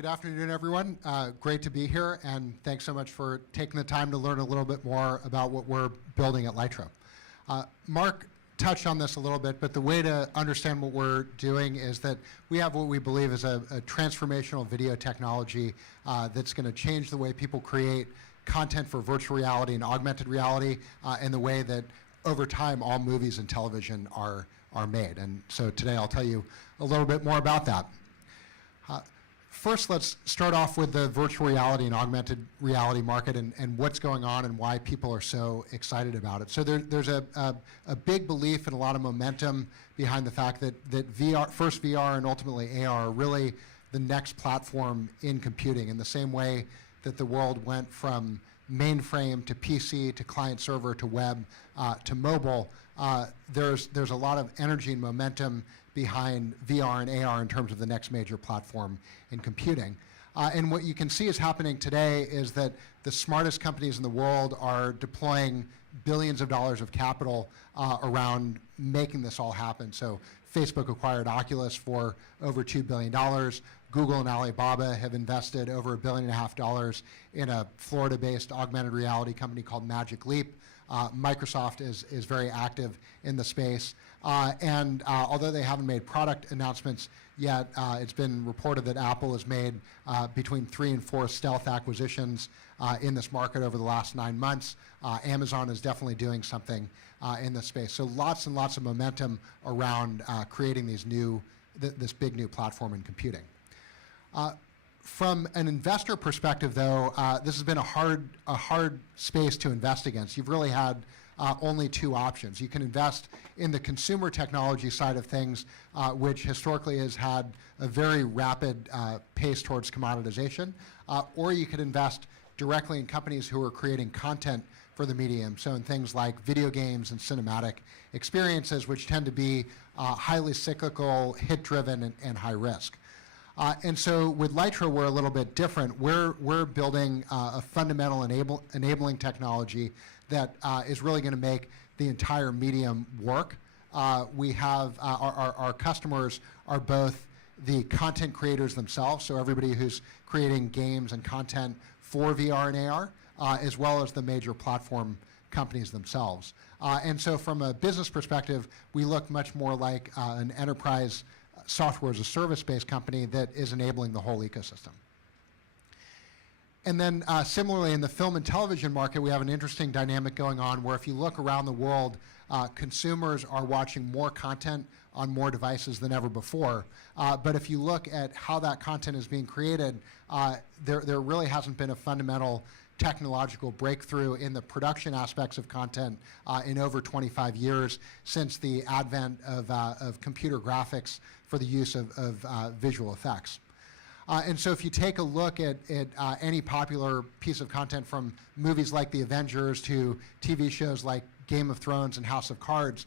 Good afternoon, everyone. Great to be here, and thanks so much for taking the time to learn a little bit more about what we're building at Lytro. Mark touched on this a little bit, but the way to understand what we're doing is that we have what we believe is a transformational video technology that's going to change the way people create content for virtual reality and augmented reality, and the way that over time all movies and television are made. And so today I'll tell you a little bit more about that. First, let's start off with the virtual reality and augmented reality market and what's going on and why people are so excited about it. So there's a big belief and a lot of momentum behind the fact that VR, first VR and ultimately AR are really the next platform in computing, in the same way that the world went from mainframe to PC to client server to web to mobile. There's a lot of energy and momentum behind VR and AR in terms of the next major platform in computing. And what you can see is happening today is that the smartest companies in the world are deploying billions of dollars of capital around making this all happen. So Facebook acquired Oculus for over $2 billion. Google and Alibaba have invested over $1.5 billion in a Florida-based augmented reality company called Magic Leap. Microsoft is very active in the space. And although they haven't made product announcements yet, it's been reported that Apple has made between 3 and 4 stealth acquisitions in this market over the last 9 months. Amazon is definitely doing something in this space. So lots and lots of momentum around creating this big new platform in computing. From an investor perspective, though, this has been a hard space to invest against. You've really had only 2 options. You can invest in the consumer technology side of things, which historically has had a very rapid pace towards commoditization, or you could invest directly in companies who are creating content for the medium, so in things like video games and cinematic experiences, which tend to be highly cyclical, hit-driven, and high risk. And so with Lytro, we're a little bit different. We're building a fundamental enabling technology that is really going to make the entire medium work. We have our customers are both the content creators themselves, so everybody who's creating games and content for VR and AR, as well as the major platform companies themselves. And so from a business perspective, we look much more like an enterprise software as a service-based company that is enabling the whole ecosystem. And then similarly in the film and television market, we have an interesting dynamic going on where if you look around the world, consumers are watching more content on more devices than ever before. But if you look at how that content is being created, there really hasn't been a fundamental technological breakthrough in the production aspects of content in over 25 years since the advent of computer graphics for the use of visual effects. And so if you take a look at any popular piece of content, from movies like The Avengers to TV shows like Game of Thrones and House of Cards,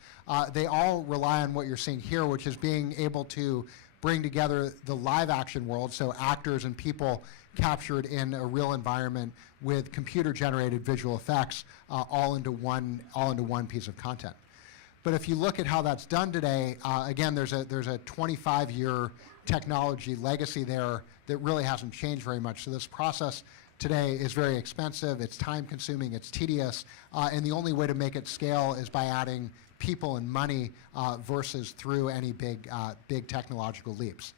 they all rely on what you're seeing here, which is being able to bring together the live action world, so actors and people captured in a real environment with computer-generated visual effects, all into one piece of content. But if you look at how that's done today, again, there's a 25-year technology legacy there that really hasn't changed very much. So this process today is very expensive, it's time-consuming, it's tedious, and the only way to make it scale is by adding people and money versus through any big technological leaps.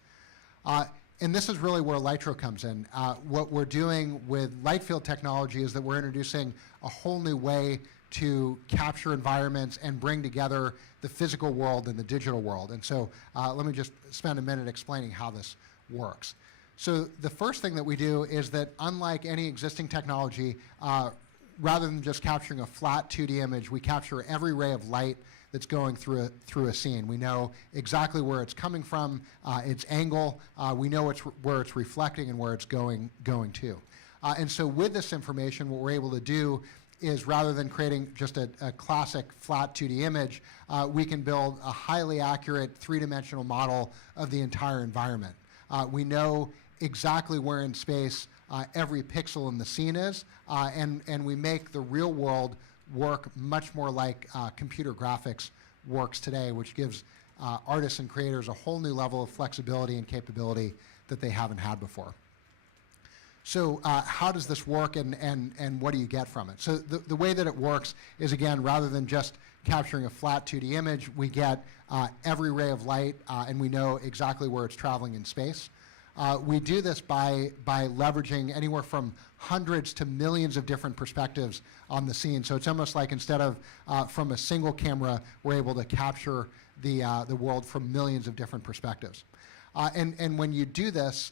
And this is really where Lytro comes in. What we're doing with light field technology is that we're introducing a whole new way to capture environments and bring together the physical world and the digital world. And so let me just spend a minute explaining how this works. So the first thing that we do is that, unlike any existing technology, rather than just capturing a flat 2D image, we capture every ray of light that's going through a scene. We know exactly where it's coming from, its angle. We know where it's reflecting and where it's going to. And so with this information, what we're able to do is, rather than creating just a classic flat 2D image, we can build a highly accurate 3-dimensional model of the entire environment. We know exactly where in space every pixel in the scene is, and we make the real world work much more like computer graphics works today, which gives artists and creators a whole new level of flexibility and capability that they haven't had before. So how does this work, and what do you get from it? So the way that it works is, again, rather than just capturing a flat 2D image, we get every ray of light, and we know exactly where it's traveling in space. We do this by leveraging anywhere from hundreds to millions of different perspectives on the scene. So it's almost like instead of from a single camera, we're able to capture the world from millions of different perspectives. And when you do this,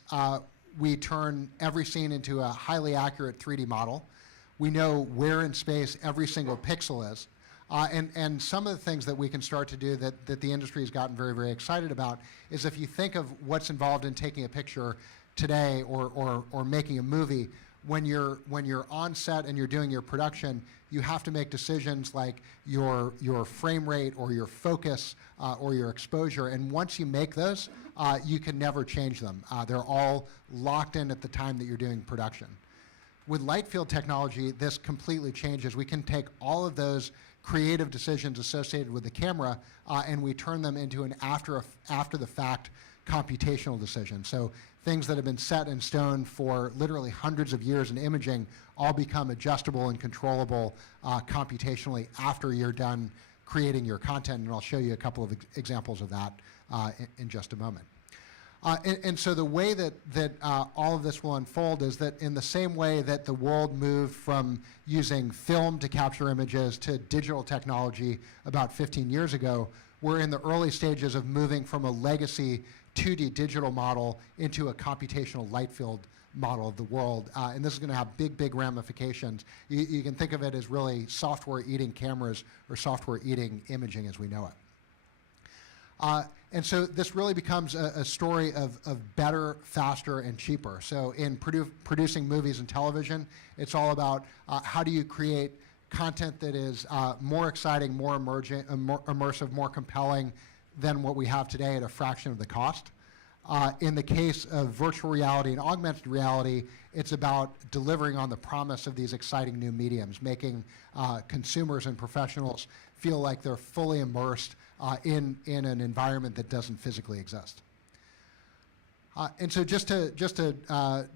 we turn every scene into a highly accurate 3D model. We know where in space every single pixel is. And some of the things that we can start to do that the industry has gotten very, very excited about is if you think of what's involved in taking a picture today or making a movie, when you're on set and you're doing your production, you have to make decisions like your frame rate or your focus or your exposure. And once you make those, you can never change them. They're all locked in at the time that you're doing production. With light field technology, this completely changes. We can take all of those creative decisions associated with the camera and we turn them into an after the fact computational decision. So things that have been set in stone for literally hundreds of years in imaging all become adjustable and controllable computationally after you're done creating your content, and I'll show you a couple of examples of that in just a moment. And so the way that all of this will unfold is that in the same way that the world moved from using film to capture images to digital technology about 15 years ago, we're in the early stages of moving from a legacy 2D digital model into a computational light field model of the world. And this is going to have big, big ramifications. You can think of it as really software eating cameras or software eating imaging as we know it. And so this really becomes a story of better, faster, and cheaper. So in producing movies and television, it's all about how do you create content that is more exciting, more immersive, more compelling than what we have today at a fraction of the cost. In the case of virtual reality and augmented reality, it's about delivering on the promise of these exciting new mediums, making consumers and professionals feel like they're fully immersed in an environment that doesn't physically exist. And so just to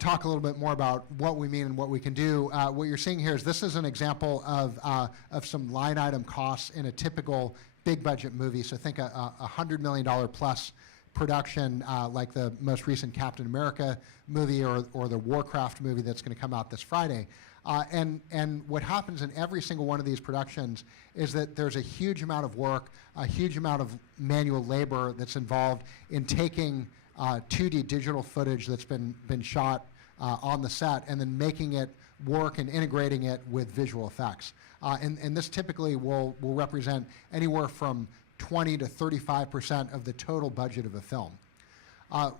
talk a little bit more about what we mean and what we can do, what you're seeing here is this is an example of some line item costs in a typical big budget movie. So think a $100 million plus production like the most recent Captain America movie or the Warcraft movie that's going to come out this Friday. And what happens in every single one of these productions is that there's a huge amount of work, a huge amount of manual labor that's involved in taking 2D digital footage that's been shot on the set and then making it work and integrating it with visual effects. And this typically will represent anywhere from 20 to 35% of the total budget of a film.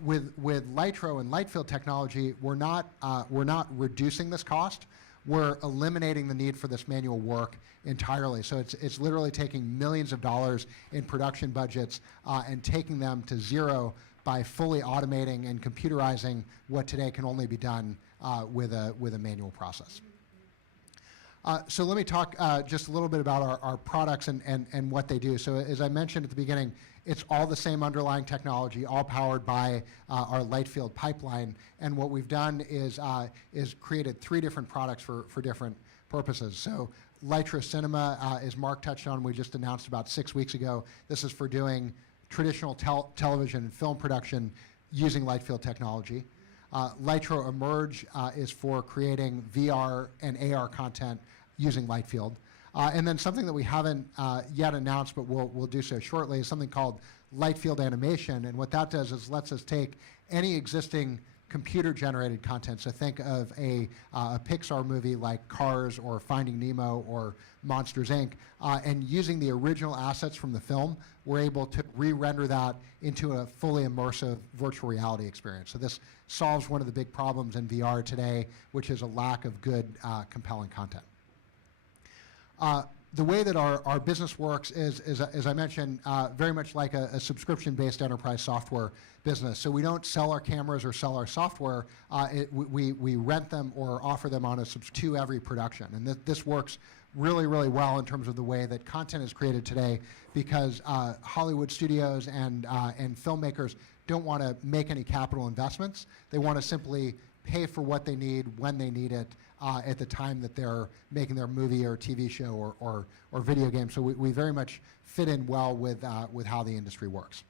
With Lytro and light field technology, we're not reducing this cost. We're eliminating the need for this manual work entirely. So it's literally taking millions of dollars in production budgets and taking them to zero by fully automating and computerizing what today can only be done with a manual process. So let me talk just a little bit about our products and what they do. So as I mentioned at the beginning, it's all the same underlying technology, all powered by our light field pipeline. And what we've done is created 3 different products for different purposes. So Lytro Cinema, as Mark touched on, we just announced about 6 weeks ago. This is for doing traditional television and film production using light field technology. Lytro Emerge is for creating VR and AR content using light field. And then something that we haven't yet announced, but we'll do so shortly, is something called light field animation. And what that does is lets us take any existing computer-generated content. So think of a Pixar movie like Cars or Finding Nemo or Monsters, Inc. And using the original assets from the film, we're able to re-render that into a fully immersive virtual reality experience. So this solves one of the big problems in VR today, which is a lack of good, compelling content. The way that our business works is, as I mentioned, very much like a subscription-based enterprise software business. So we don't sell our cameras or sell our software. We rent them or offer them on to every production. And this works really, really well in terms of the way that content is created today, because Hollywood studios and filmmakers don't want to make any capital investments. They want to simply pay for what they need when they need it at the time that they're making their movie or TV show or video game. So we very much fit in well with how the industry works.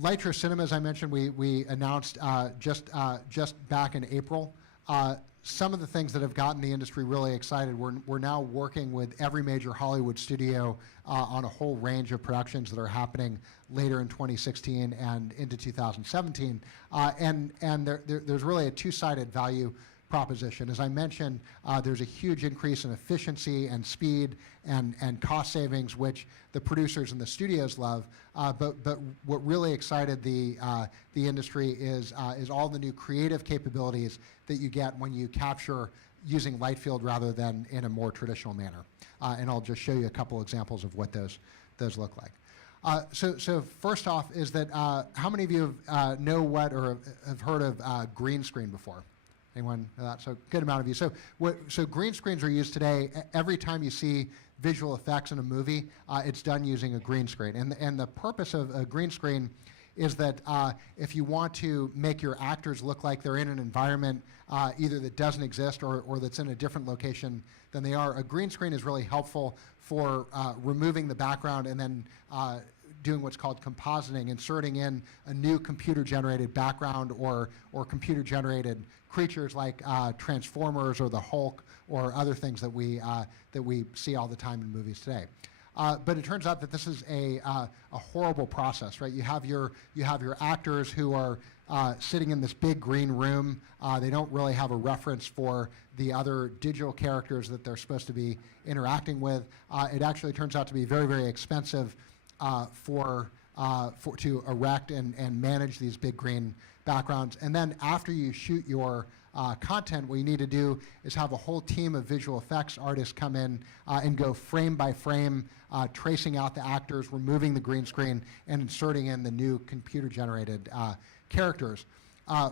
Lytro Cinema, as I mentioned, we announced just back in April. Some of the things that have gotten the industry really excited, we're now working with every major Hollywood studio on a whole range of productions that are happening later in 2016 and into 2017. And there's really a two-sided value proposition. As I mentioned, there's a huge increase in efficiency and speed and cost savings, which the producers and the studios love. But what really excited the industry is all the new creative capabilities that you get when you capture using light field rather than in a more traditional manner. And I'll just show you a couple examples of what those look like. So first off is that how many of you know what or have heard of green screen before? Anyone know that? So good amount of you. So green screens are used today. Every time you see visual effects in a movie, it's done using a green screen. And the purpose of a green screen is that if you want to make your actors look like they're in an environment either that doesn't exist or that's in a different location than they are, a green screen is really helpful for removing the background and then doing what's called compositing, inserting in a new computer-generated background or computer-generated creatures like Transformers or the Hulk or other things that we see all the time in movies today. But it turns out that this is a horrible process, right? You have your actors who are sitting in this big green room. They don't really have a reference for the other digital characters that they're supposed to be interacting with. It actually turns out to be very, very expensive to erect and manage these big green backgrounds. And then after you shoot your content, what you need to do is have a whole team of visual effects artists come in and go frame by frame, tracing out the actors, removing the green screen, and inserting in the new computer-generated characters.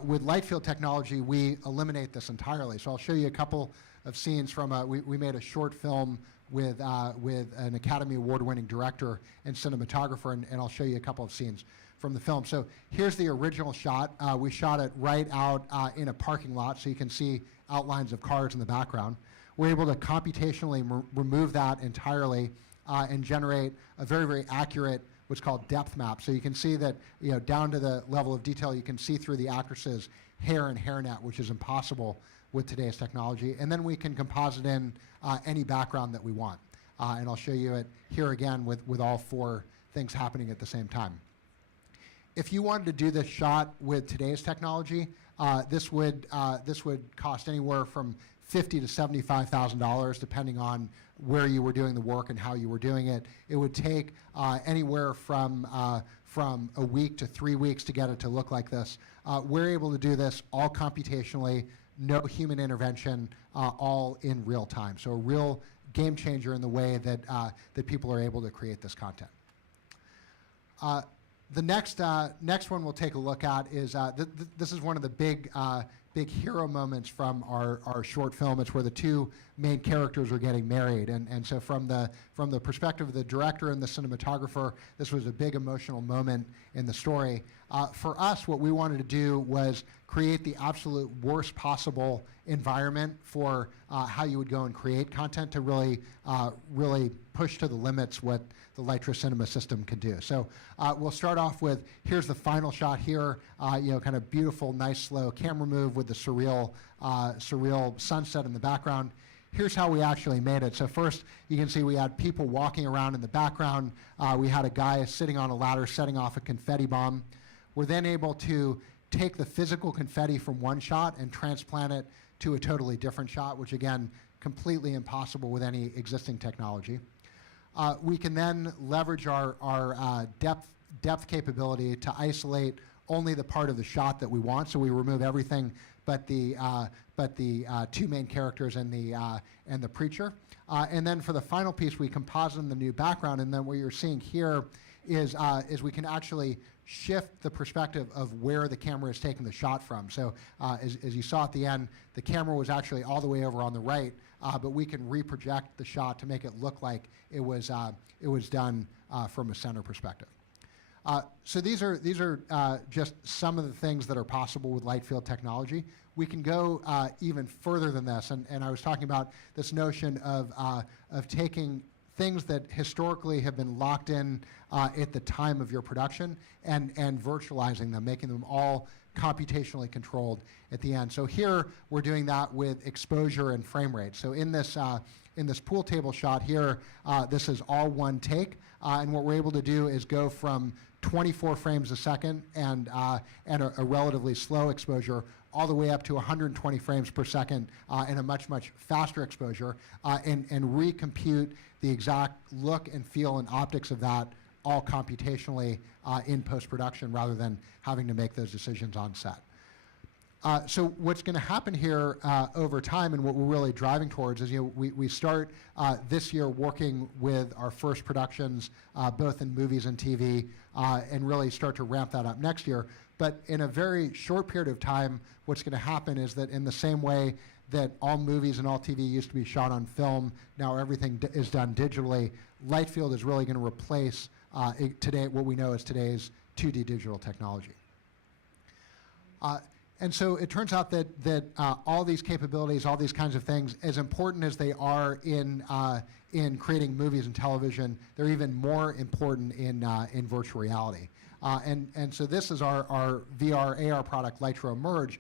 With light field technology, we eliminate this entirely. So I'll show you a couple of scenes from, we made a short film with an Academy Award-winning director and cinematographer, and I'll show you a couple of scenes from the film. So here's the original shot. We shot it right out in a parking lot, so you can see outlines of cars in the background. We're able to computationally remove that entirely and generate a very, very accurate what's called depth map. So you can see that, down to the level of detail, you can see through the actress's hair and hairnet, which is impossible with today's technology. And then we can composite in any background that we want. And I'll show you it here again with all four things happening at the same time. If you wanted to do this shot with today's technology, this would cost anywhere from $50,000 to $75,000, depending on where you were doing the work and how you were doing it. It would take anywhere from a week to 3 weeks to get it to look like this. We're able to do this all computationally, no human intervention, all in real time. So a real game changer in the way that people are able to create this content. The next one we'll take a look at is this is one of the big hero moments from our short film. It's where the two main characters are getting married, and so from the perspective of the director and the cinematographer, this was a big emotional moment in the story. For us, what we wanted to do was create the absolute worst possible environment for how you would go and create content to really push to the limits what the Lytro Cinema system can do. So we'll start off with, here's the final shot here, kind of beautiful, nice, slow camera move with the surreal sunset in the background. Here's how we actually made it. So first, you can see we had people walking around in the background. We had a guy sitting on a ladder setting off a confetti bomb. We're then able to take the physical confetti from one shot and transplant it to a totally different shot, which again, completely impossible with any existing technology. We can then leverage our depth capability to isolate only the part of the shot that we want. So we remove everything but the two main characters and the preacher. And then for the final piece, we composite in the new background. And then what you're seeing here is we can actually shift the perspective of where the camera is taking the shot from. So as you saw at the end, the camera was actually all the way over on the right, but we can reproject the shot to make it look like it was done from a center perspective. So these are just some of the things that are possible with light field technology. We can go even further than this, and I was talking about this notion of taking things that historically have been locked in at the time of your production and virtualizing them, making them all computationally controlled at the end. So here we're doing that with exposure and frame rate. So in this pool table shot here, this is all one take, and what we're able to do is go from 24 frames a second and a relatively slow exposure all the way up to 120 frames per second and a much faster exposure, and recompute the exact look and feel and optics of that all computationally in post-production rather than having to make those decisions on set. So what's going to happen here over time, and what we're really driving towards, is we start this year working with our first productions, both in movies and TV, and really start to ramp that up next year. But in a very short period of time, what's going to happen is that in the same way that all movies and all TV used to be shot on film, now everything is done digitally. Light field is really going to replace today what we know as today's 2D digital technology. And so it turns out that all these capabilities, all these kinds of things, as important as they are in creating movies and television, they're even more important in virtual reality. And so this is our VR AR product, Lytro Merge.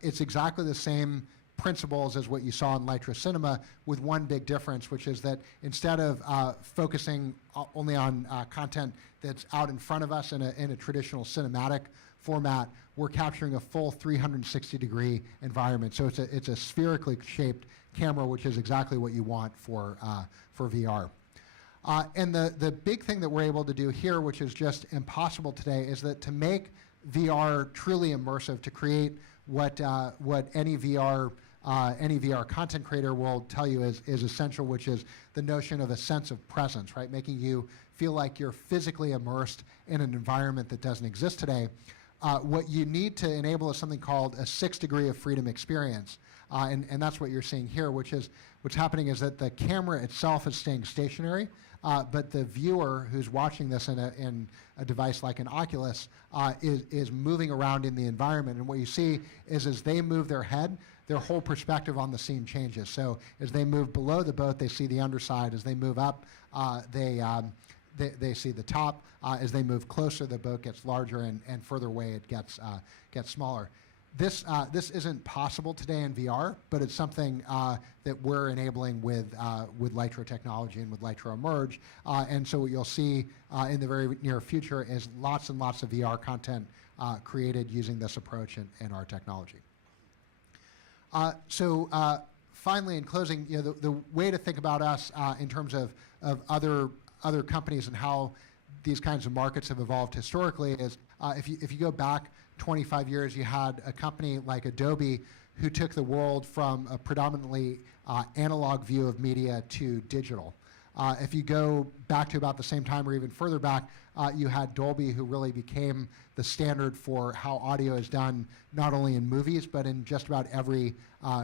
It's exactly the same principles as what you saw in Lytro Cinema, with one big difference, which is that instead of focusing only on content that's out in front of us in a traditional cinematic format, we're capturing a full 360-degree environment. So it's a spherically shaped camera, which is exactly what you want for VR. And the big thing that we're able to do here, which is just impossible today, is that to make VR truly immersive, to create what any VR content creator will tell you is essential, which is the notion of a sense of presence, right? Making you feel like you're physically immersed in an environment that doesn't exist today. What you need to enable is something called a 6-degree of freedom experience. And that's what you're seeing here, which is what's happening is that the camera itself is staying stationary, but the viewer who's watching this in a device like an Oculus is moving around in the environment. And what you see is as they move their head, their whole perspective on the scene changes. So as they move below the boat, they see the underside. As they move up, they see the top. As they move closer, the boat gets larger, and further away it gets smaller. This isn't possible today in VR, but it's something that we're enabling with Lytro technology and with Lytro Merge. And so what you'll see in the very near future is lots and lots of VR content created using this approach and our technology. So finally, in closing, the way to think about us in terms of other companies and how these kinds of markets have evolved historically is if you go back 25 years, you had a company like Adobe who took the world from a predominantly analog view of media to digital. If you go back to about the same time or even further back, you had Dolby, who really became the standard for how audio is done, not only in movies, but in just about every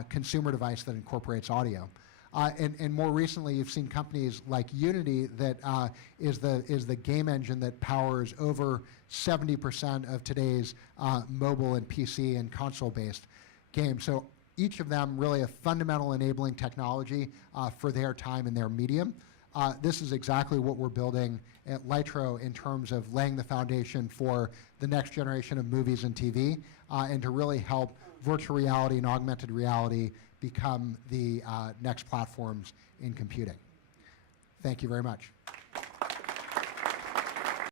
consumer device that incorporates audio. And more recently, you've seen companies like Unity that is the game engine that powers over 70% of today's mobile and PC and console-based games. So each of them really a fundamental enabling technology for their time and their medium. This is exactly what we're building at Lytro in terms of laying the foundation for the next generation of movies and TV, and to really help virtual reality and augmented reality become the next platforms in computing. Thank you very much.